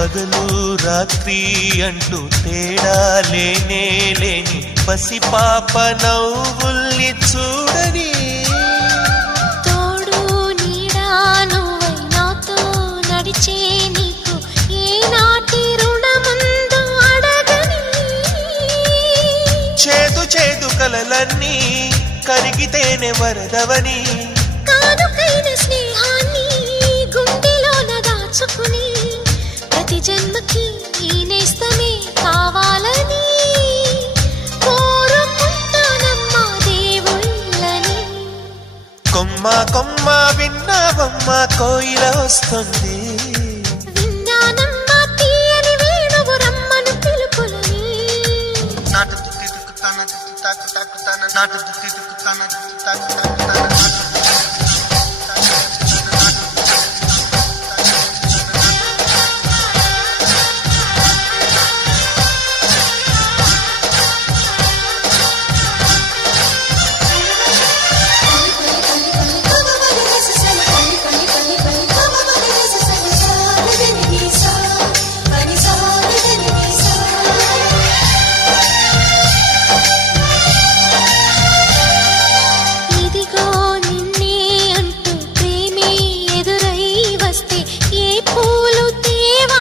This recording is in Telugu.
పగలు రాత్రి అంటూ తేడా లేనే లేని పసిపాప నవ్వుల్ని చూడని తోడు నీడా నువ్వై నాతో నడిచే నీకు ఏనాటి రుణముందో అడగని చేదు చేదు కలలన్నీ కరిగితేనే వరదవని కానుకైన స్నేహాన్ని గుండెలోన దాచుకుని ప్రతి జన్మకి ఈ నేస్తమే కావాలని కోరుకుంటానమ్మా దేవుళ్ళని. కొమ్మ కొమ్మ విన్నావమ్మ కోయిల వస్తుంది